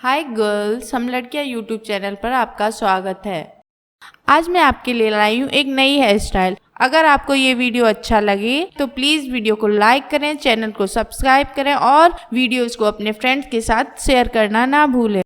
Hi girls, हम लड़कियां YouTube channel पर आपका स्वागत है। आज मैं आपके लिए लाई हूँ एक नई हेयर स्टाइल। अगर आपको ये वीडियो अच्छा लगे तो प्लीज़ वीडियो को लाइक करें, चैनल को सब्सक्राइब करें और वीडियोस को अपने फ्रेंड्स के साथ शेयर करना ना भूलें।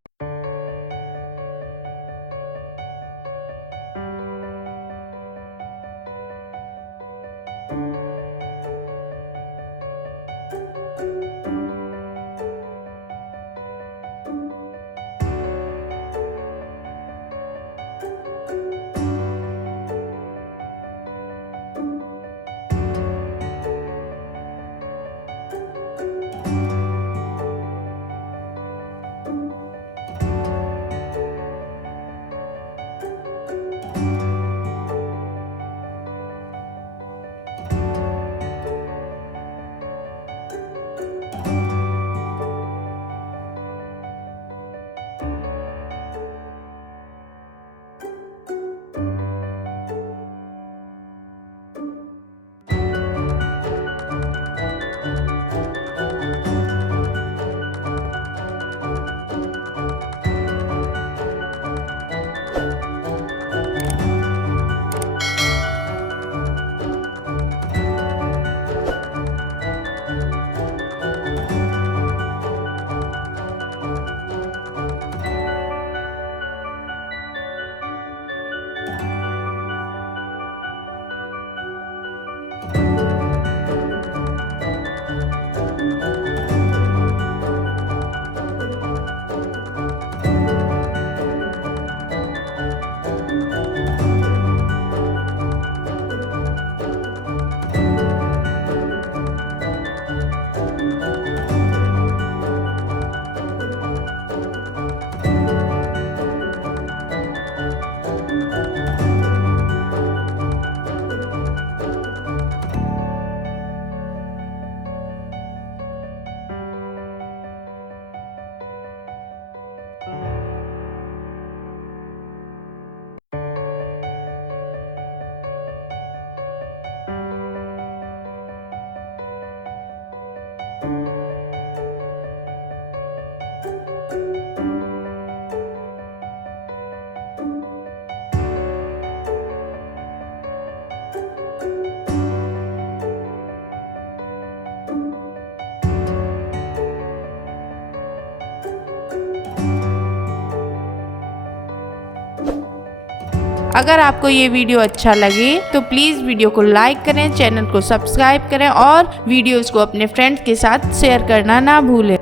अगर आपको ये वीडियो अच्छा लगे तो प्लीज़ वीडियो को लाइक करें, चैनल को सब्सक्राइब करें और वीडियोस को अपने फ्रेंड्स के साथ शेयर करना ना भूलें।